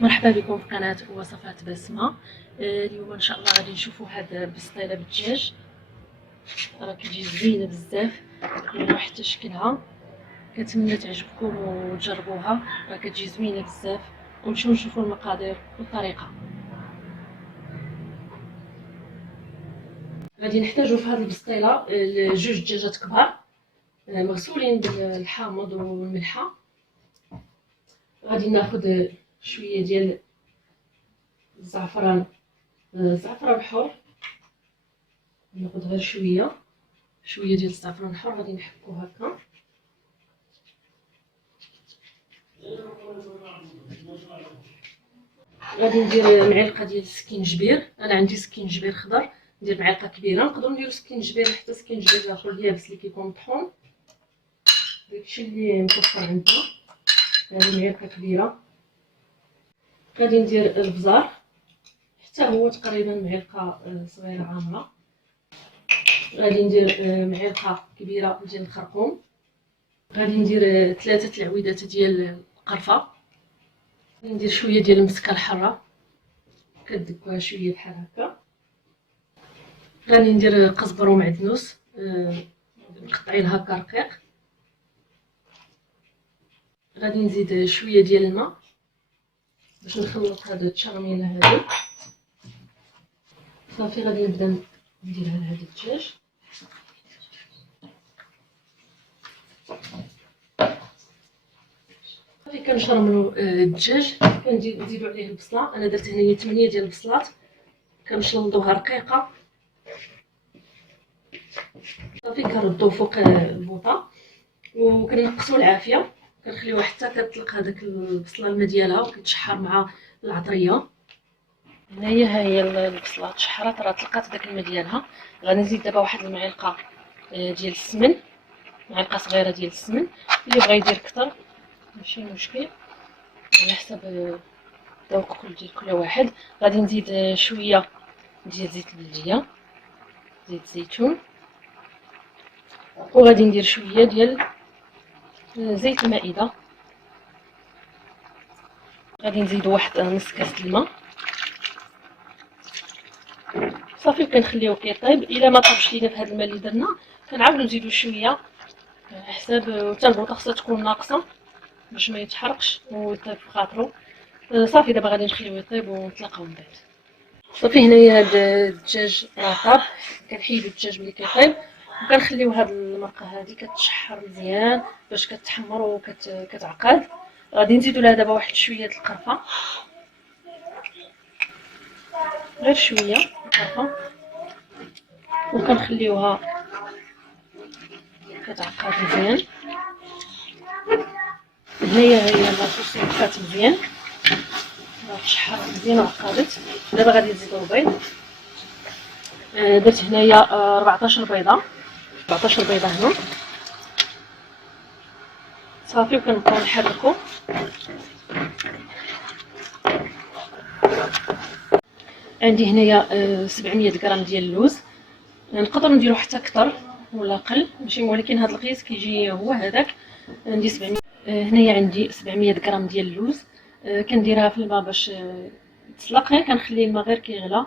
مرحبا بكم في قناة وصفات بسمة. اليوم ان شاء الله غادي نشوفوا هاد البسطيله بالدجاج. راه كتجي زوينه بزاف حتى شكلها. كنتمنى تعجبكم وتجربوها، راه كتجي زوينه بزاف. ونمشيو نشوفوا المقادير والطريقه. غادي نحتاجو في هاد البسطيله جوج دجاجات كبار مغسولين بالحامض والملحه. غادي ناخذ شويه ديال الزعفران، زعفران حر. ناخذ غير شويه ديال الزعفران الحر، غادي نحكو هكا. غادي ندير معلقه ديال السكينجبير. انا عندي سكينجبير خضر، ندير معلقه كبيره. نقدروا نديروا سكينجبير حتى سكينجبير اخر يابس اللي كيكون مطحون، داكشي اللي متوفر عندنا. هذه معلقه كبيره. غادي ندير البزار حتى هو تقريبا معلقه صغيره عامره. غادي ندير معلقه كبيره ديال الخرقوم. غادي ندير 3 العويدات ديال القرفه. غادي ندير شويه ديال المسكه الحاره، كدكوها شويه بحال هكا. غادي ندير قزبر ومعدنوس مقطعين هكا رقيق. غادي نزيد شويه ديال الماء باش نخلط هاد التشرميله هادي. صافي غادي نبدا نديرها لهاد الدجاج. صافي كنشرملو الدجاج. كنزيدو عليه البصله. انا درت هنايا 8 ديال البصلات، كنشلضوها رقيقه. صافي كنردو فوق البوطه وكنقصو العافيه. كنخليوها حتى كتطلق هذاك البصله الماء ديالها وكتشحر مع العطريه. هنايا ها هي البصله تشحرات، راه طلقات داك الماء ديالها. غادي نزيد دابا واحد المعلقه ديال السمن، معلقه صغيره ديال السمن. اللي بغى يدير كتر ماشي مشكل، على حسب الذوق ديال كل واحد. غادي نزيد شويه ديال زيت البلديه، زيت الزيتون. وغادي ندير شويه ديال زيت المائده. غادي نزيد واحد نص كاس الماء. صافي وكنخليوه كيطيب. الا ما طابش لينا في هذا الماء اللي درنا كنعاودو نزيدو شويه على حساب. حتى البوطه خصها تكون ناقصه باش ما يتحرقش ويطيب في خاطرو. صافي دابا غادي نخليوه يطيب ونتلاقاو من بعد. صافي هنايا هاد الدجاج راه طاب. كنحيدو الدجاج ملي كيطيب وكنخليو هاد المرقه هادي كتشحر مزيان باش كتحمر وكتعقد. غادي نزيدو لها دابا واحد شويه د القرفه، غير شويه القرفه، وكنخليوها كتعقد مزيان. هنايا هي لاصوص وقفات مزيان، راه تشحر مزيان وعقدت. دابا غادي نزيدو البيض. درت هنايا 14 بيضه، 14 بيضه هنا. صافي وكنبقاو نحركو. عندي هنايا 700 غرام ديال اللوز. نقدروا نديرو حتى اكثر ولا قل ماشي، ولكن هذا القياس كيجي هو هذاك. عندي 700. هنايا عندي 700 غرام ديال اللوز. كنديرها في الماء باش تسلق. غير كنخلي الماء غير كيغلى،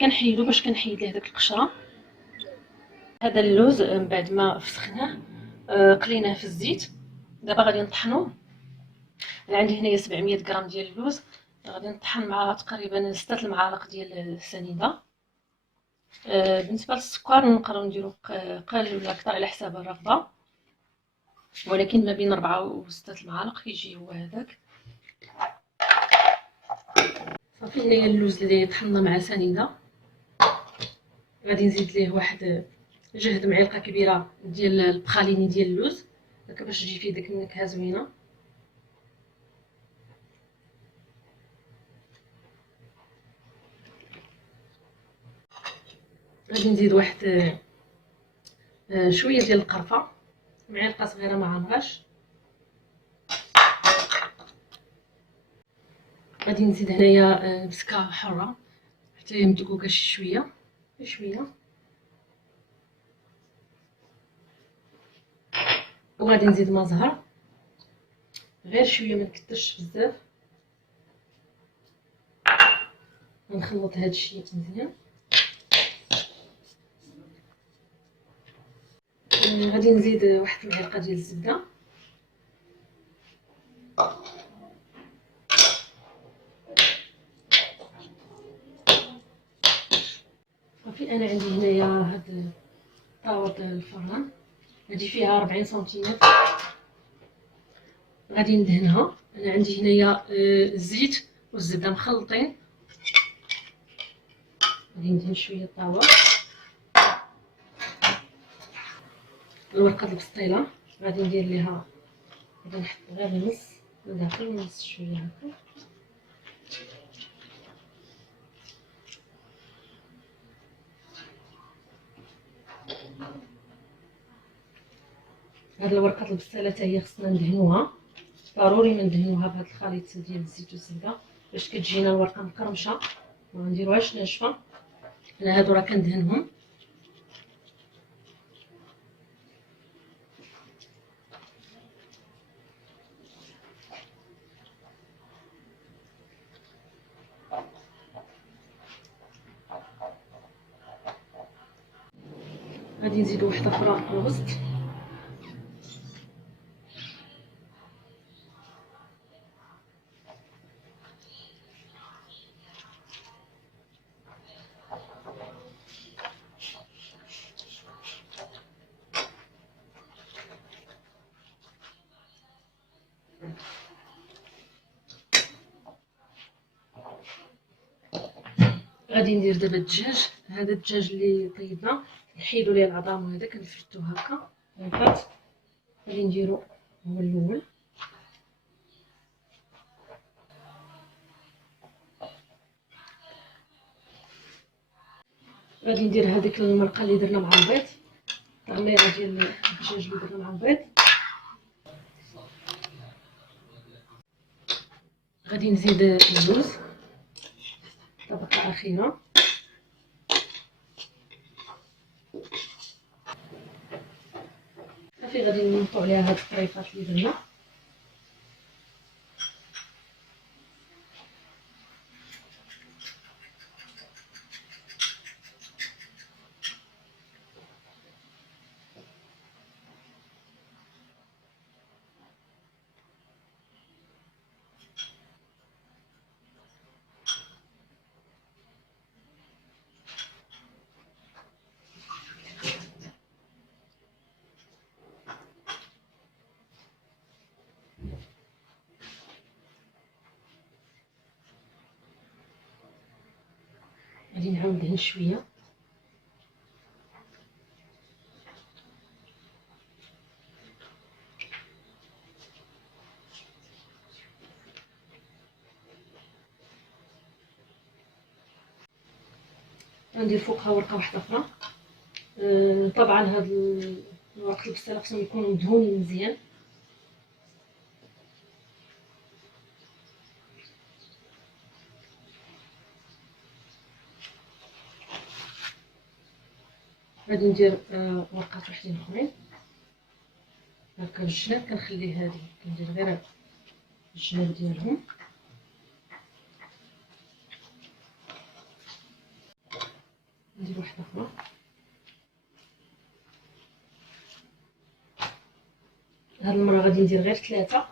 كنحيدو باش كنحيد ليه داك القشره. هذا اللوز من بعد ما فسخناه قليناه في الزيت. دابا غادي نطحنوه. عندي هنايا 700 غرام ديال اللوز، غادي نطحن مع تقريبا 6 المعالق ديال السنيده. بالنسبه للسكر نقدروا نديرو قليل ولا اكثر على حساب الرغبه، ولكن ما بين 4 و 6 المعالق كيجي هو هذاك. صافي هنايا اللوز اللي طحنا مع سنيده. غادي نزيد ليه واحد جهد معلقه كبيره ديال البخاليني ديال اللوز هكا باش تجي فيه ديك النكهه زوينه. غادي نزيد واحد شويه ديال القرفه، معلقه صغيره ما عمرهاش. غادي نزيد هنايا مسكه حره حتى هي مدقوقه شي شويه. وغادي نزيد ما زهر غير شويه، ما نكثرش بزاف. غنخلط هذا الشيء مزيان. غادي نزيد واحد المعلقه ديال الزبده. صافي انا عندي هنايا هاد طاوه الفران، هادي فيها 40 سنتيمتر. غادي ندهنها. انا عندي هنايا الزيت والزبده مخلطين. غادي ندهن شويه الطاوه. الورقه البسطيله غادي ندير ليها، غادي نحط غير نص لداخل ونص شويه هكا. هاد الورقه البسطيله حتى هي خصنا ندهنوها، ضروري ندهنوها بهذا الخليط ديال الزيت والزبده باش كتجينا الورقه مقرمشه، ما نديروهاش ناشفه. انا هادو راه كندهنهم. غادي نزيدو وحده اخرى الوسط. غادي ندير دابا الدجاج. هذا الدجاج اللي طيبنا نحيدو ليه العظام وهذا كنفردو هكا هكا. غادي نديرو هو الاول. غادي ندير هذيك المرقه اللي درنا مع البيض، التغميره ديال الدجاج اللي درنا مع البيض. غادي نزيد اللوز طبقه اخيره. صافي غادي ننطو عليها هاد الطريفات اللي درنا. غادي نعاود ندهن شويه. غندير فوقها ورقه واحده اخرى. طبعا هاد الورق البسله خصهم يكونوا مدهونين مزيان. غادي ندير ورقات وحدين اخرين هكا بالجناب. كنخلي هذه كندير غير الجناب ديالهم. ندير واحده اخرى. هاد المره غادي ندير غير 3،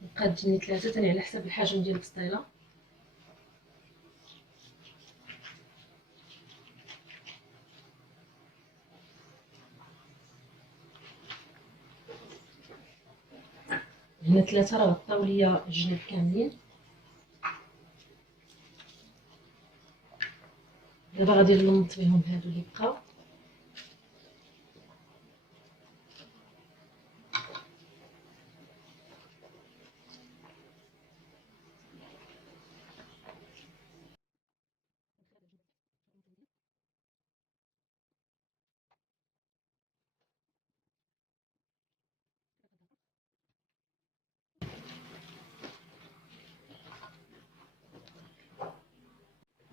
بقات تجيني 3 تاني على حسب الحجم ديال البسطيله. هنا 3 راه غطاو ليا الجناب كاملين. دابا غادي نلمط بهم هادو اللي بقاو.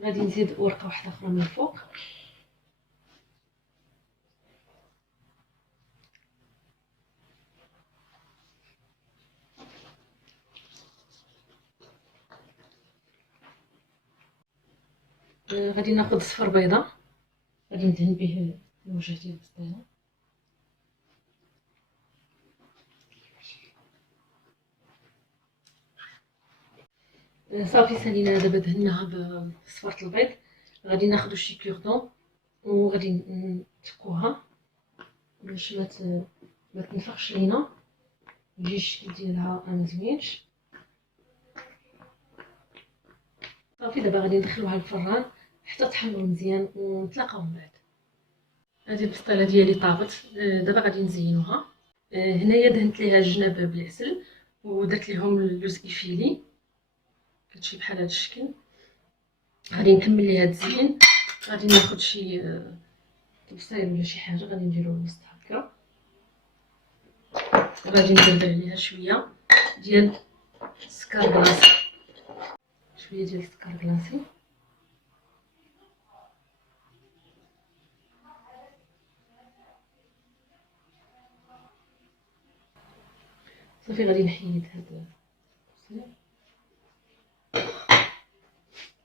غادي نزيد ورقه واحده اخرى من الفوق. غادي ناخذ صفر بيضه، غادي ندهن به الوجه ديال البسطيله. صافي سالينا دابا دهناها بصفرة البيض. غادي ناخذ شي كوردون وغادي نتكوها باش ما تنفخش لينا، يجي الشكل ديالها مزوينش. صافي دابا غادي ندخلوها للفران حتى تحمر مزيان ونتلاقاو من بعد. هذه البسطيله ديالي طابت، دابا غادي نزينوها. هنايا دهنت ليها الجناب بالعسل ودرت ليهم اللوز ايفيلي كتجي بحال هذا الشكل. غادي نكمل ليها التزيين. غادي ناخذ شي طبسيل ولا شي حاجه غادي نديرو الوسط هكا، وغادي ندير عليها شويه ديال السكر كلاصي، شويه ديال السكر كلاصي. صافي غادي نحيد هاد الطبسيل،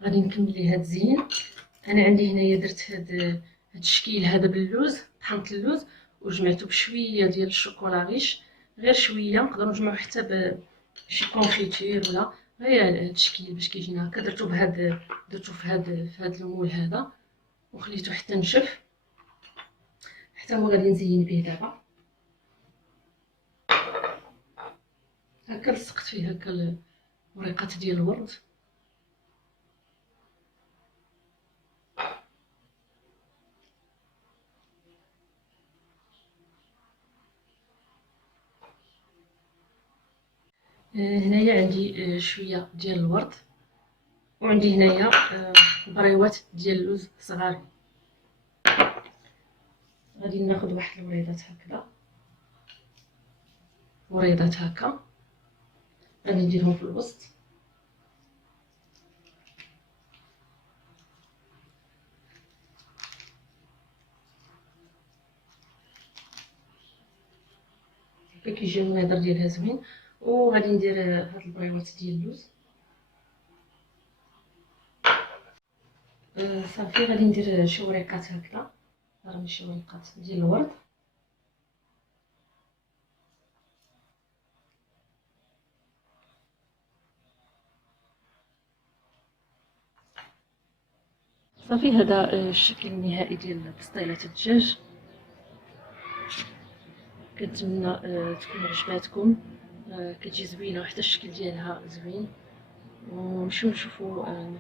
غادي نكمل ليها التزيين. انا عندي هنايا درت هاد الشكيل هذا باللوز، طحنت اللوز وجمعته بشويه ديال الشوكولا غيش، غير شويه، نقدروا نجمعوا حتى بشي كونفيتير ولا غير هاد الشكل باش كيجينا هكا. درتو في هاد المول هذا وخليته حتى نشف، حتى هو غادي نزين به دابا. هكا لصقت فيه هكا الوريقات ديال الورد. هنايا عندي شويه ديال الورد، وعندي هنايا بريوات ديال اللوز صغارين. غادي ناخذ واحد الوريضات هكذا، وريضات هكا غادي نديرهم في الوسط. هكا كيجي المنظر ديالها زوين. وغادي ندير هاد البريوات ديال اللوز. صافي غادي ندير شي وريقات هكذا، راني شي وريقات ديال الورد. صافي هذا الشكل النهائي ديال بسطيله الدجاج. كنتمنى تكون عجباتكم، كتجي زوينه وحتى الشكل ديالها زوين. ونمشيو نشوفوا